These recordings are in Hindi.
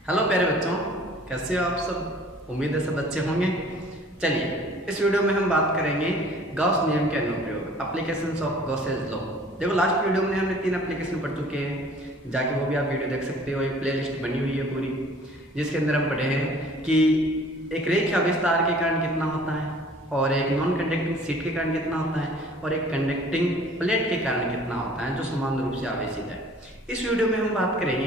हेलो प्यारे बच्चों, कैसे हो आप सब। उम्मीद है सब अच्छे होंगे। चलिए इस वीडियो में हम बात करेंगे गॉस नियम के अनुप्रयोग, एप्लीकेशंस ऑफ गॉसेस लॉ। देखो लास्ट वीडियो में हमने 3 एप्लीकेशन पढ़ चुके हैं, जाके वो भी आप वीडियो देख सकते हो। एक प्लेलिस्ट बनी हुई है पूरी, जिसके अंदर हम पढ़े हैं कि एक रेखा विस्तार के कारण कितना होता है, और एक नॉन कंडक्टिंग सीट के कारण कितना होता है, और एक कंडक्टिंग प्लेट के कारण कितना होता है जो समान रूप से आवेशित है। इस वीडियो में हम बात करेंगे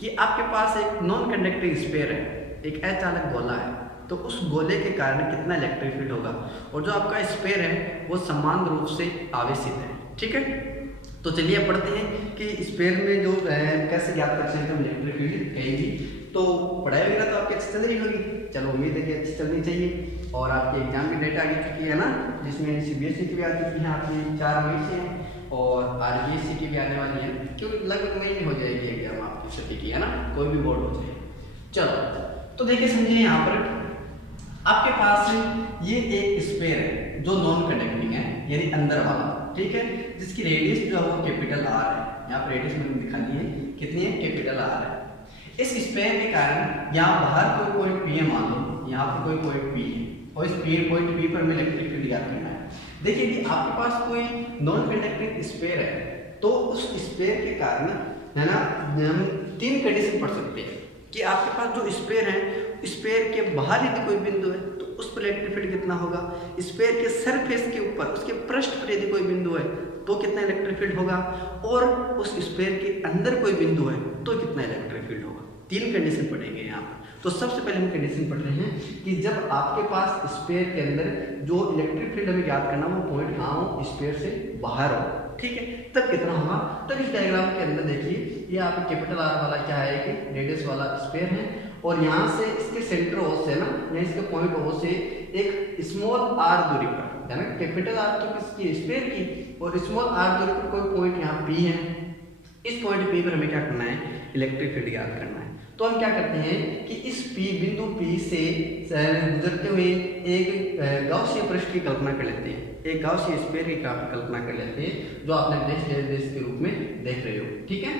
कि आपके पास एक नॉन कंडक्टिंग स्फीयर है, एक अचालक गोला है, तो उस गोले के कारण कितना इलेक्ट्रिक फील्ड होगा, और जो आपका स्फीयर है वो समान रूप से आवेशित है। ठीक है, तो चलिए पढ़ते हैं कि स्फीयर में जो कैसे ज्ञात कर सकते हैं इलेक्ट्रिक फील्ड कहेंगी। तो पढ़ाई वगैरह तो आपकी अच्छी चल रही होगी, चलो उम्मीद है कि अच्छी चलनी चाहिए। और आपके एग्जाम की डेट आ चुकी है ना, जिसमें CBSE की भी आ चुकी है, आपकी 4 मई से है, और RBSE की भी आने वाली है, क्योंकि लगभग मई में हो जाएगी एग्जाम आपकी सभी की, है ना, कोई भी बोर्ड हो जाए। चलो तो देखिए समझिए, यहाँ पर आपके पास ये एक स्फीयर है जो नॉन कंडक्टिंग है, यानी अंदर वाला, ठीक है, जिसकी रेडियस जो है वो कैपिटल R है। यहाँ पर रेडियस मैंने दिखानी है, कितनी है, कैपिटल R है। इस स्फीयर के कारण यहाँ बाहर कोई पॉइंट P है, मान लो यहाँ पर कोई पॉइंट P है, और इस पॉइंट P पर हमें इलेक्ट्रिक फील्ड ज्ञात करना है। देखिए कि आपके पास कोई नॉन कंडक्टिंग स्फीयर है, तो उस स्फीयर के कारण, है ना, हम 3 कंडीशन पढ़ सकते हैं कि आपके पास जो स्फीयर है, स्फीयर के बाहर यदि कोई बिंदु है तो उस पर इलेक्ट्रिक फील्ड कितना होगा, स्फीयर के सरफेस के ऊपर, उसके पृष्ठ पर यदि कोई बिंदु है तो कितना इलेक्ट्रिक फील्ड होगा, और उस स्फीयर के अंदर कोई बिंदु है तो कितना इलेक्ट्रिक फील्ड होगा। 3 कंडीशन पढ़ेंगे यहाँ पर। तो सबसे पहले हम कंडीशन पढ़ रहे हैं कि जब आपके पास स्फीयर के अंदर जो इलेक्ट्रिक फील्ड हमें ज्ञात करना, वो पॉइंट कहाँ हो, स्फीयर से बाहर हो, ठीक है, तब कितना होगा। तब इस डायग्राम के अंदर देखिए, ये आपके कैपिटल R वाला क्या है, कि रेडियस वाला स्फीयर है, और यहाँ से इसके सेंटर O से ना, या इसके पॉइंट O से एक स्मॉल r दूरी पर, है ना, कैपिटल R तो किसकी, स्फीयर की, और स्मॉल r दूरी पर कोई पॉइंट यहाँ P है। इस पॉइंट P पर हमें क्या करना है, इलेक्ट्रिक फील्ड ज्ञात करना है। तो हम क्या करते हैं कि इस बिंदु P से गुजरते हुए एक गाउसियन पृष्ठ की कल्पना कर लेते हैं, एक गाउसियन स्फीयर की कल्पना कर लेते हैं, जो आपने डैश के रूप में देख रहे हो, ठीक है।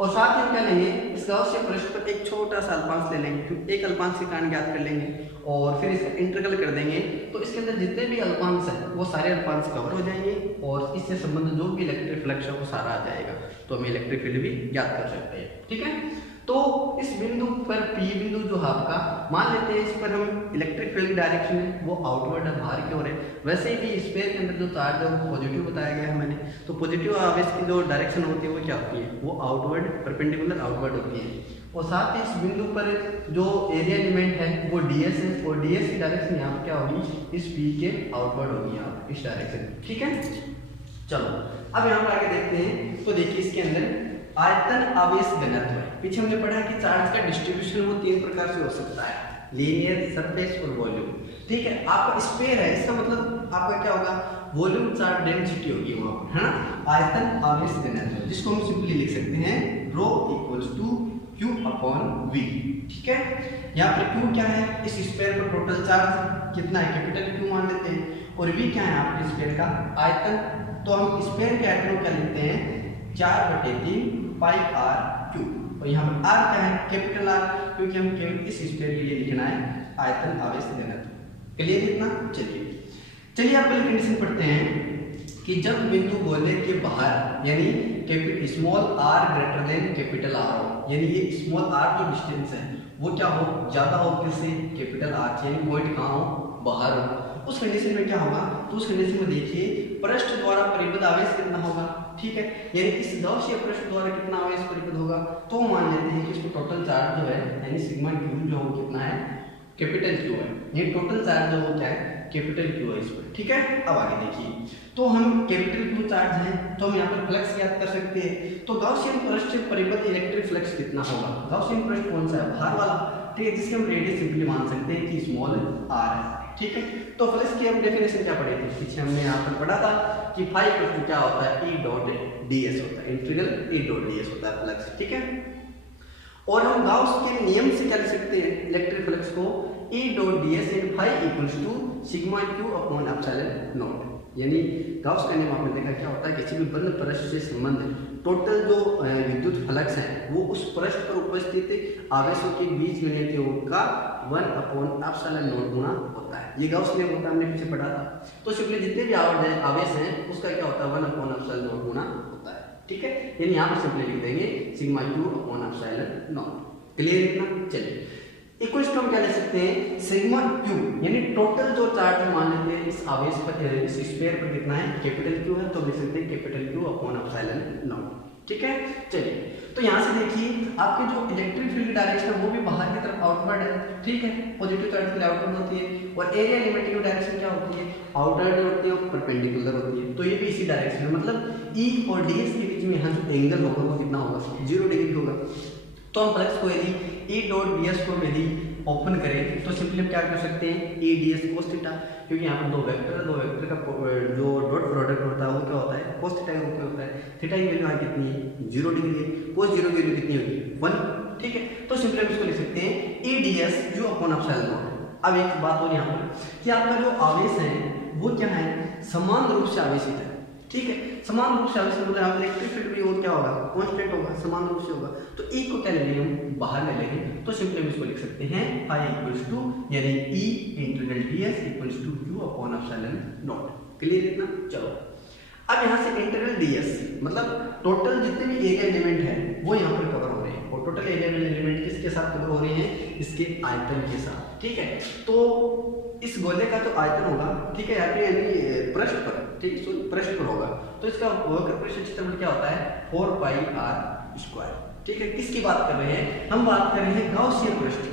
और साथ ही हम क्या लेंगे, इस गाउसियन पृष्ठ पर एक छोटा सा अल्पांश ले लेंगे, क्योंकि एक अल्पांश के कारण ज्ञात कर लेंगे, और फिर इसका इंटीग्रल कर देंगे, तो इसके अंदर जितने भी अल्पांश है वो सारे अल्पांश कवर हो जाएंगे, और इससे संबंधित जो भी इलेक्ट्रिक फ्लक्स है वो सारा आ जाएगा, तो हम इलेक्ट्रिक फील्ड भी ज्ञात कर सकते हैं, ठीक है। तो इस बिंदु पर P बिंदु जो है आपका, मान लेते हैं इस पर हम इलेक्ट्रिक फील्ड की डायरेक्शन है वो आउटवर्ड है, बाहर की ओर है। वैसे ही स्फीयर के अंदर जो चार्ज है वो पॉजिटिव बताया गया है मैंने, तो पॉजिटिव आवेश की जो डायरेक्शन होती है वो क्या होती है, वो आउटवर्ड, परपेंडिकुलर आउटवर्ड होती है। और साथ ही इस बिंदु पर जो एरिया एलिमेंट है वो DS है, और DS की डायरेक्शन यहाँ पर क्या होगी, इस P के आउटवर्ड होगी, यहाँ इस डायरेक्शन, ठीक है। चलो अब यहाँ पर आगे देखते हैं। तो देखिए इसके अंदर आयतन आवेश घनत्व है। पीछे हमने पढ़ा कि चार्ज का डिस्ट्रीब्यूशन वो 3 प्रकार से हो सकता है, लीनियर, सरफेस और वॉल्यूम, ठीक है। आपका स्फीयर है, इसका मतलब आपका क्या होगा, वॉल्यूम चार्ज डेंसिटी होगी वहां पर, है ना, आयतन आवेश घनत्व, जिसको हम सिंपली लिख सकते हैं ρ = Q/V, ठीक है। यहाँ पर Q क्या है, इस स्फीयर पर टोटल चार्ज कितना है, कैपिटल Q मान लेते हैं, और V क्या है आपके स्फीयर का आयतन। तो हम स्फीयर के आयतन को क्या लिखते हैं, 4/3 πr3, और यहाँ पर R क्या है, कैपिटल R, क्योंकि हम केवल इस स्फीयर के लिए लिखना है आयतन आवेश घनत्व। क्लियर इतना। चलिए आप पहले कंडीशन पढ़ते हैं कि जब बिंदु गोले के बाहर, यानी small r greater than capital R हो, यानी ये स्मॉल r जो डिस्टेंस है वो क्या हो, ज्यादा हो किससे, कैपिटल R से, यानी पॉइंट कहाँ हो, बाहर हो। उस कंडीशन में क्या होगा, तो उस कंडीशन में देखिए पृष्ठ द्वारा परिबद्ध आवेश कितना होगा, ठीक है, यानी इस गाउसियन पृष्ठ द्वारा कितना आवेश परिबद्ध होगा। तो मान लेते हैं कि इसको टोटल चार्ज जो है, यानी सिग्मा Q जो हो कितना है, कैपिटल Q है, ये टोटल चार्ज जो हो क्या है, कैपिटल Q है इस पर, ठीक है। अब आगे देखिए, तो हम कैपिटल Q चार्ज है तो हम यहाँ पर फ्लक्स ज्ञात कर सकते हैं। तो गाउसियन पृष्ठ से परिबद्ध इलेक्ट्रिक फ्लक्स कितना होगा, गाउसियन पृष्ठ कौन सा है, बाहर वाला, ठीक है, जिसके हम रेडियस सिंपली मान सकते हैं कि स्मॉल r है, ठीक है। तो फ्लक्स की हम डेफिनेशन क्या पढ़े थे, पीछे हमने यहाँ पर पढ़ा था कि फाई क्या होता है, E.ds होता है, इंटीग्रल E.ds होता है फ्लक्स, ठीक है। और हम गाउस के नियम से क्या लिख सकते हैं इलेक्ट्रिक फ्लक्स को, E.ds इन फाई = सिग्मा Q/ε0, यानी गाउस का नियम आपने देखा क्या होता है, किसी भी बंद पृष्ठ से संबंध टोटल जो विद्युत फ्लक्स है वो उस पृष्ठ पर उपस्थित आवेशों के बीच यूनिट योग का 1/ε0 गुना होता है। ये गॉस नियम होता है, हमने पीछे पढ़ा था। तो सिंपली जितने भी आवेश हैं उसका क्या होता है 1/ε0 गुना होता है। ठीक है, यानी यहाँ पर सिंपली लिख देंगे सिग्मा q/ε0। क्लियर इतना? चलिए इक्वल्स टू हम क्या ले सकते हैं सिग्मा q, यानी टोटल जो चार्ज मान लेते हैं इस आवेश पर, इस स्फीयर पर कितना है कैपिटल Q है, तो लिख सकते हैं कैपिटल Q/ε0। ठीक है, चलिए तो यहाँ से देखिए आपके जो इलेक्ट्रिक फील्ड डायरेक्शन है वो भी बाहर की तरफ आउटवर्ड है। ठीक है, पॉजिटिव चार्ज के लिए आउटवर्ड होती है, और एरिया लिमिटिंग डायरेक्शन क्या होती है आउटवर्ड होती है और परपेंडिकुलर होती है। तो ये भी इसी डायरेक्शन में, मतलब E और DS के बीच में यहाँ जो एंगल होगा वो कितना होगा 0 डिग्री होगा। तो हम फ्लक्स को यदि E.ds को यदि ओपन करें तो सिंपली हम क्या कर सकते हैं E.ds cos थीटा, क्योंकि यहाँ पर दो वेक्टर का जो डॉट प्रोडक्ट होता है वो क्या होता है cos थीटा के रूप में होता है। थीटा की वैल्यू यहाँ कितनी है 0 डिग्री है, cos 0 की वैल्यू कितनी होगी 1। ठीक है, तो सिंपली हम इसको लिख सकते हैं E.ds u/ε0। अब एक बात और यहाँ पर कि आपका जो आवेश है वो क्या है समान रूप से आवेशित है। ठीक है, समान रूप से आवेशित मतलब आप इलेक्ट्रिक फील्ड भी और क्या होगा कांस्टेंट होगा, समान रूप से होगा। तो E को क्या ले लेंगे हम बाहर ले लेंगे, तो सिंपली हम इसको लिख सकते हैं I इक्वल्स टू यानी E integral ds equals to q/ε0। Clear इतना? चलो अब यहाँ से इंटीग्रल ds मतलब टोटल जितने भी एरिया एलिमेंट है वो यहाँ पर कवर हो रहे हैं, और टोटल एरिया एलिमेंट किसके साथ कवर हो रहे हैं इसके आयतन के साथ। ठीक है, तो इस गोले का जो आयतन होगा, ठीक है, यानी पृष्ठ पर, ठीक है पृष्ठ पर होगा, तो इसका वक्र पृष्ठ क्षेत्रफल क्या होता है 4πr²। ठीक है, किसकी बात कर रहे हैं हम बात कर रहे हैं गॉसियन पृष्ठ की।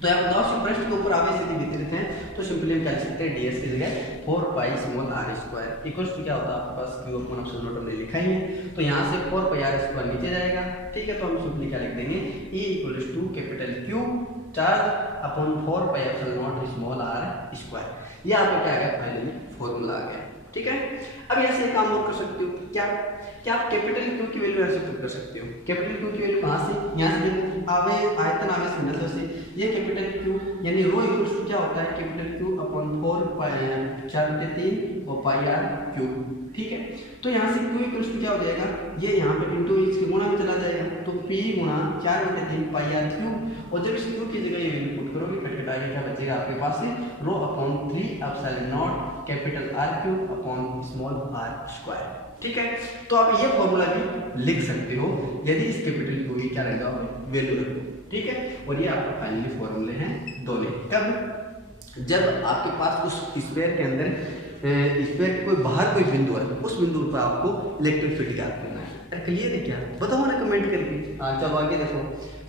तो यहाँ गॉसियन पृष्ठ के ऊपर आवेश यदि वितरित है तो सिंपली हम क्या लिख सकते हैं ds की जगह 4πr² इक्वल्स टू क्या होता है आपके पास q/ε0 हमने लिखा ही है। तो यहाँ से 4πr² नीचे जाएगा। ठीक है, तो हम सिंपली क्या लिख देंगे E equals to capital Q charge upon 4πr² small r²। ये आपका क्या है फाइनली फॉर्मूला आ गया। ठीक है, अब ऐसे काम और कर सकते हो क्या आप कैपिटल Q की वैल्यू ऐसे पुट कर सकते हो। कैपिटल Q की वैल्यू कहाँ से यहाँ से आयतन आवेश घनत्व से, ये कैपिटल Q यानी रो इक्वल्स टू क्या होता है कैपिटल Q अपॉन 4π/4 और πr3। ठीक है, तो यहाँ से Q इक्वल्स टू क्या हो जाएगा ये यहाँ पे इंटू इसके गुणा में चला जाएगा, तो P गुणा 4/3 πr3, और जब इस Q की जगह ये वैल्यू पुट करोगे कटकटाएगा क्या बचेगा आपके पास से rho upon 3/0 capital R³ upon small r²। ठीक है, तो आप ये फॉर्मूला भी लिख सकते हो यदि इस कैपिटल Q की क्या रहेगा वैल्यू रखो। ठीक है, और ये आपके फाइनली फॉर्मूले हैं दोनों। कब जब आपके पास उस स्फीयर के अंदर स्फीयर के कोई बाहर कोई बिंदु है, उस बिंदु पर आपको इलेक्ट्रिक फील्ड ज्ञात करना है। क्लियर है क्या बताओ ना कमेंट करके। चलो आगे देखो,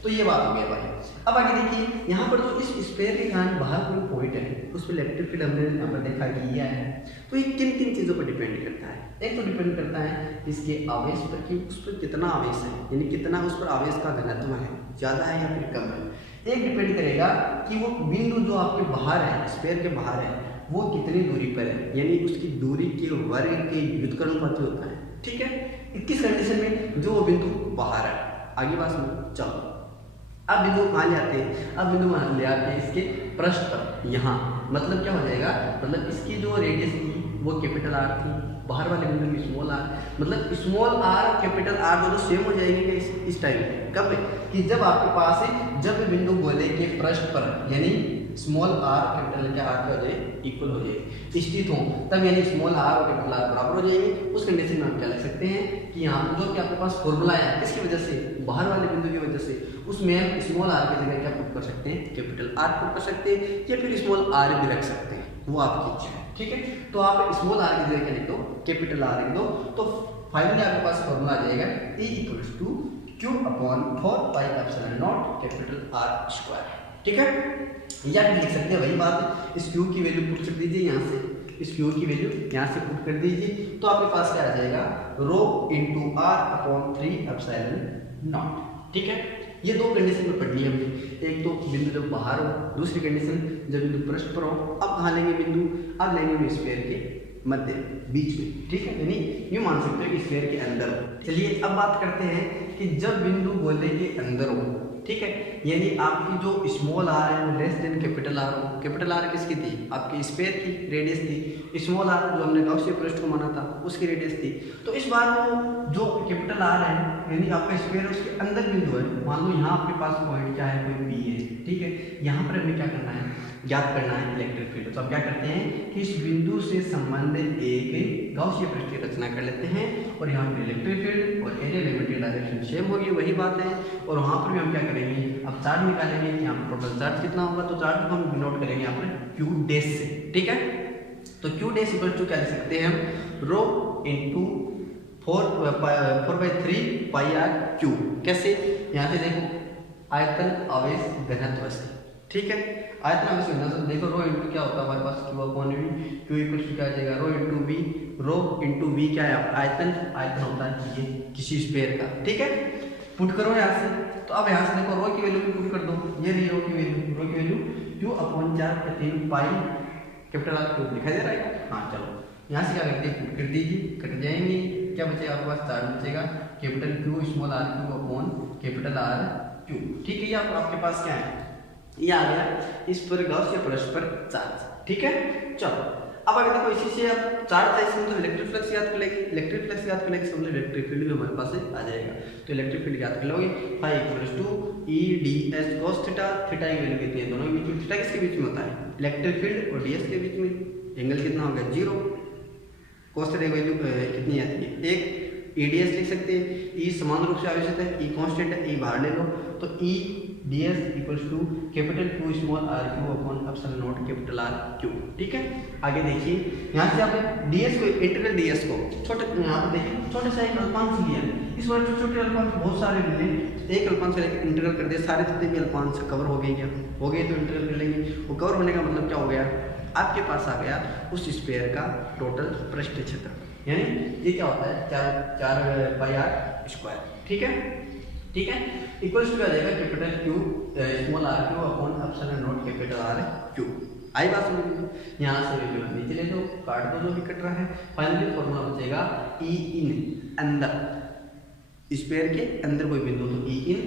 तो ये बात हो गया भाई। अब आगे देखिए यहाँ पर जो इस स्फीयर के कारण बाहर कोई पॉइंट है उस पर इलेक्ट्रिक फील्ड हमने यहाँ पर देखा कि यह है, तो ये किन किन चीज़ों पर डिपेंड करता है। एक तो डिपेंड करता है इसके आवेश पर कि उस पर कितना आवेश है, यानी कितना उस पर आवेश का घनत्व है, ज़्यादा है या फिर कम है। एक डिपेंड करेगा कि वो बिंदु जो आपके बाहर है स्फीयर के बाहर है वो कितनी दूरी पर है, यानी उसकी दूरी के वर्ग के व्युत्क्रमानुपाती होता है। ठीक है, किस कंडीशन में जो वो बिंदु बाहर है। आगे बात सुनो, चलो अब बिंदु कहाँ ले आते हैं, अब बिंदु वहाँ ले आते हैं इसके पृष्ठ पर। यहाँ मतलब क्या हो जाएगा, मतलब इसकी जो रेडियस थी वो कैपिटल R थी, बाहर वाले बिंदु में स्मॉल r, मतलब स्मॉल r कैपिटल R दोनों सेम हो जाएंगे इस टाइम। कब कि जब आपके पास है जब बिंदु गोले के पृष्ठ पर यानी स्मॉल r कैपिटल क्या R क्या हो जाए इक्वल हो जाए स्थित हो, तब यानी स्मॉल r और कैपिटल R बराबर हो जाएंगे। उस कंडीशन में हम क्या लिख सकते हैं कि यहाँ जो कि आपके पास फॉर्मूला है किसकी वजह से बाहर वाले बिंदु की वजह से, उसमें हम स्मॉल r की जगह क्या पुट कर सकते हैं कैपिटल R पुट कर सकते हैं या फिर स्मॉल r भी रख सकते हैं, वो आपकी इच्छा है। ठीक है, तो आप स्मॉल r की जगह क्या लिख दो कैपिटल R लिख दो, तो फाइनली आपके पास फॉर्मूला आ जाएगा E equals to Q/4πε0 capital R²। ठीक है, या फिर लिख सकते हैं वही बात, इस Q की वैल्यू पुट कर दीजिए यहाँ से, इस Q की वैल्यू यहाँ से पुट कर दीजिए, तो आपके पास क्या आ जाएगा रो इंटू r/3/0। ठीक है, ये दो कंडीशन में पढ़नी है हमने, एक तो बिंदु जब बाहर हो, दूसरी कंडीशन जब बिंदु पृष्ठ पर हो। अब कहाँ लेंगे बिंदु, अब लेंगे स्फीयर के मध्य बीच में। ठीक है, यानी ये मान सकते हो कि स्फीयर के अंदर हो। चलिए अब बात करते हैं कि जब बिंदु गोले के अंदर हो ठीक है, यानी आपकी जो स्मॉल आर है वो लेस देन कैपिटल आर हो। कैपिटल आर किसकी थी? आपकी स्फीयर की रेडियस थी। स्मॉल आर जो हमने गॉसियन पृष्ठ को माना था उसकी रेडियस थी। तो इस बार वो जो कैपिटल आर है यानी आपका स्फीयर उसके अंदर बिंदु है, मान लो यहाँ आपके पास पॉइंट क्या है, कोई बी है, ठीक है। यहाँ पर हमें क्या करना है, ज्ञात करना है इलेक्ट्रिक फील्ड। तो अब क्या करते हैं कि इस बिंदु से संबंधित एक गॉसियन पृष्ठ की रचना कर लेते हैं और यहाँ पर इलेक्ट्रिक फील्ड और एरिया लिमिटेड डायरेक्शन सेम होगी, वही बात है। और वहाँ पर भी हम क्या करेंगे, अब चार्ज निकालेंगे कि यहाँ पर टोटल चार्ज कितना होगा, तो चार्ज को हम नोट करेंगे यहाँ पर क्यू डैश से, ठीक है। तो क्यू डैश इक्वल टू क्या लिख सकते हैं हम, rho into 4/3 pi are Q. कैसे, यहाँ से देखो आयतन आवेश घनत्व से, ठीक है। आयतन आवेश घनत्व देखो, रो इंटू क्या होता है हमारे पास, q upon v, q equal to क्या आ जाएगा, rho into v. Rho into v क्या है, आयतन, आयतन होता है ये किसी स्फीयर का, ठीक है। पुट करो यहाँ से, तो अब यहाँ से देखो रो की वैल्यू भी पुट कर दो, ये रही रो की value Q upon 4/3 pi capital R cube दिखाई दे रहा है। हाँ चलो यहाँ से क्या करते हैं, पुट कर दीजिए, कट जाएंगे, क्या बचेगा आपके पास, चार्ज बचेगा capital Q small r cube upon capital R cube, ठीक है। ये आपके पास क्या है, ये आ गया इस पर गॉसियन पृष्ठ पर चार्ज, ठीक है। चलो अब अगर देखो इसी से अब चार्ज है, इसमें तो इलेक्ट्रिक फ्लक्स याद कर लेंगे, इलेक्ट्रिक फ्लक्स याद कर लेंगे, समझो इलेक्ट्रिक फील्ड भी हमारे पास आ जाएगा। तो इलेक्ट्रिक फील्ड याद कर लोगे, phi equals to E D S cos theta, theta की वैल्यू कितनी है, दोनों के बीच में, थीटा किसके बीच में होता है, इलेक्ट्रिक फील्ड और डीएस के बीच में, एंगल कितना हो गया 0, cos थीटा की वैल्यू कितनी आती है 1, ईडीएस लिख सकते हैं, ई समान रूप से आवेशित है, ई कांस्टेंट है, ई बाहर ले लो, तो E ds equals to capital Q small r Q upon epsilon not capital R Q, ठीक है। आगे देखिए यहाँ से आपने ds को, इंटीग्रल ds को छोटे, यहाँ पर देखिए छोटे सा एक अल्पांश लिया, इस बार छोटे छोटे अल्पांश बहुत सारे मिले, एक अल्पांश लेकर इंटीग्रल कर दिया, सारे जितने भी अल्पांश कवर हो गए, क्या हो गए, तो इंटीग्रल कर लेंगे। वो कवर होने का मतलब क्या हो गया, आपके पास आ गया उस स्फीयर का टोटल पृष्ठ क्षेत्र, यानी ये क्या होता है 4 पाई आर स्क्वायर, ठीक है, ठीक है। इक्वल्स टू आ जाएगा capital Q small r Q upon epsilon not capital R q. आई बात समझ में, यहाँ से वैल्यू नीचे ले दो, काट दो जो भी कट रहा है, फाइनली फॉर्मूला बचेगा ई इन, अंदर स्फीयर के अंदर कोई बिंदु, तो e in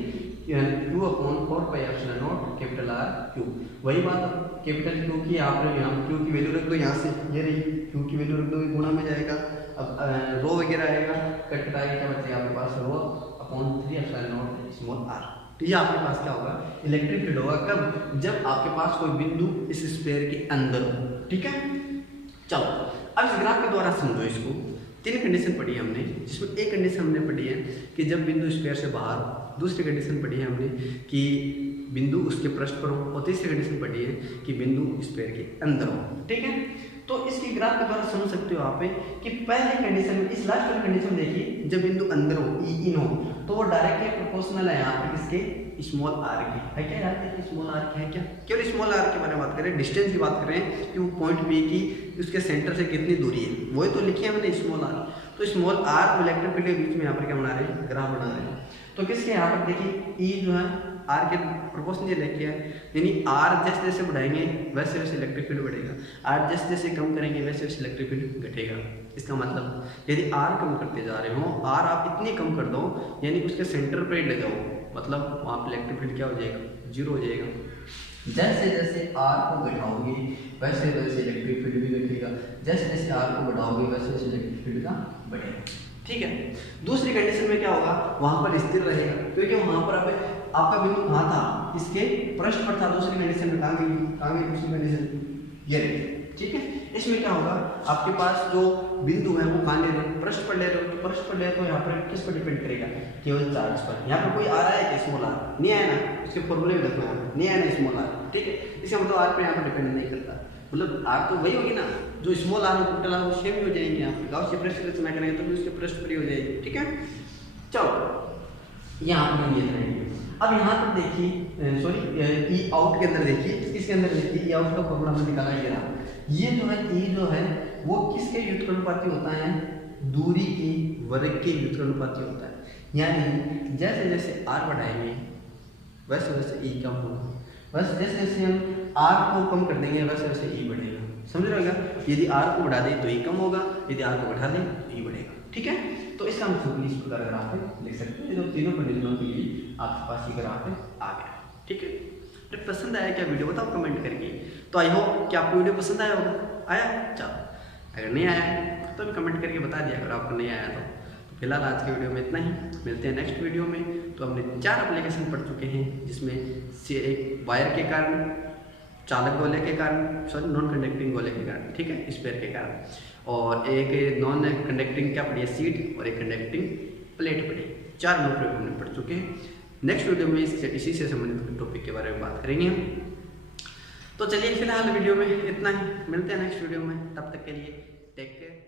q upon 4 pi epsilon not capital R q. वही बात कैपिटल क्यू की, आप यहाँ क्यू की वैल्यू रख दो, यहाँ से ये रही क्यू की वैल्यू रख दो, गुणा में जाएगा, अब रो वगैरह आएगा, कट कटाएगा, क्या बचेगा आपके पास, rho upon 3 epsilon naught small r. तो ये आपके पास क्या होगा, इलेक्ट्रिक फील्ड होगा कब, जब आपके पास कोई बिंदु इस स्फीयर के अंदर हो, ठीक है। चलो अब इस ग्राफ के द्वारा समझो इसको, 3 कंडीशन पढ़ी है हमने, जिसमें एक कंडीशन हमने पढ़ी है कि जब बिंदु स्फीयर से बाहर, दूसरी कंडीशन पढ़ी है हमने कि बिंदु उसके पृष्ठ पर हो, और तीसरी कंडीशन पढ़ी है कि बिंदु स्फीयर के अंदर हो, ठीक है। तो इसकी ग्राफ के द्वारा समझ सकते हो आप कि पहले कंडीशन में, इस लास्ट वाली कंडीशन में देखिए, जब बिंदु अंदर हो, ई इन हो, तो वो डायरेक्टली प्रोपोर्शनल है यहाँ पे किसके, स्मॉल आर की, है क्या यार, स्मॉल आर की है क्या, केवल स्मॉल आर के बारे में बात करें, डिस्टेंस की बात करें कि वो पॉइंट बी की उसके सेंटर से कितनी दूरी है, वही तो लिखी है मैंने स्मॉल आर। तो स्मॉल आर और इलेक्ट्रिक फील्ड के बीच में यहाँ पर क्या बना रहे हैं, ग्राफ बना रहे हैं। तो किसके यहाँ पर देखिए ई जो है आर के प्रोपोर्शनल लेके है, यानी आर जैसे जैसे बढ़ाएंगे वैसे वैसे इलेक्ट्रिक फील्ड बढ़ेगा, आर जैसे जैसे कम करेंगे वैसे वैसे इलेक्ट्रिक फील्ड घटेगा। इसका मतलब यदि आर कम करते जा रहे हो, आर आप इतनी कम कर दो यानी उसके सेंटर पर ले जाओ, मतलब वहाँ पर इलेक्ट्रिक फील्ड क्या हो जाएगा, 0 हो जाएगा। जैसे जैसे आर को घटाओगे वैसे वैसे इलेक्ट्रिक फील्ड भी घटेगा, जैसे जैसे आर को बढ़ाओगे वैसे वैसे इलेक्ट्रिक फील्ड का बढ़ेगा, ठीक है। दूसरी कंडीशन में क्या होगा, वहाँ पर स्थिर रहेगा, क्योंकि वहाँ पर आपका बिंदु कहाँ था, इसके पृष्ठ पर था। दूसरी कंडीशन में कहाँ गई दूसरी कंडीशन, ये रही, ठीक है। इसमें क्या होगा, आपके पास जो बिंदु है वो कहाँ ले रहे हो, पृष्ठ पर ले रहे हो, तो पृष्ठ पर ले तो यहाँ पर किस पर डिपेंड करेगा, केवल चार्ज पर। यहाँ पर कोई आ रहा है स्मॉल आर, नहीं आया ना, उसके फॉर्मूले में देखो यहाँ नहीं आया ना स्मॉल आर, ठीक है। इसका मतलब आर पर यहाँ पर डिपेंड नहीं करता, मतलब आर तो वही होगी ना, जो स्मॉल आर और कैपिटल आर वो सेम ही हो जाएंगे। यहाँ पर गाउस के पृष्ठ की रचना करेंगे तो भी उसके पृष्ठ पर ही हो जाएगी, ठीक है। चलो यहाँ पर ये रहेंगे। अब यहाँ पर देखिए, सॉरी ई आउट के अंदर देखिए, इसके अंदर देखिए ई आउट का फॉर्मूला हमने निकाला ये रहा। ये जो है ई जो है वो किसके व्युत्क्रमानुपाती होता है, दूरी की वर्ग के व्युत्क्रमानुपाती होता है, यानी जैसे जैसे आर बढ़ाएंगे वैसे वैसे ई कम होगा, बस जैसे जैसे हम आर को कम कर देंगे वैसे वैसे ई बढ़ेगा, समझ रहे हो। यदि आर को बढ़ा दें तो ई कम होगा, यदि आर को बढ़ा दें तो ई बढ़ेगा, ठीक है। तो इसका हम सिंपली इस प्रकार ग्राफ लिख सकते हैं। तो तीनों कंडीशनों के लिए आपके पास ये ग्राफ आ ठीक है। अरे पसंद आया क्या वीडियो बताओ कमेंट करके। तो आई होप कि आपको वीडियो पसंद आया होगा। आया? चलो, अगर नहीं आया तो भी कमेंट करके बता दिया अगर आपको नहीं आया तो। फिलहाल आज के वीडियो में इतना ही, मिलते हैं नेक्स्ट वीडियो में। तो हमने 4 एप्लीकेशन पढ़ चुके हैं, जिसमें से एक वायर के कारण, चालक गोले के कारण, सॉरी नॉन कंडक्टिंग गोले के कारण, ठीक है, स्पेयर के कारण, और एक नॉन कंडक्टिंग क्या पड़ी है, सीट, और एक कंडक्टिंग प्लेट पड़ी। 4 अनुप्रयोग हमने पढ़ चुके हैं। नेक्स्ट वीडियो में इसी से संबंधित टॉपिक के बारे में बात करेंगे हम। तो चलिए फिलहाल वीडियो में इतना ही, मिलते हैं नेक्स्ट वीडियो में, तब तक के लिए टेक केयर।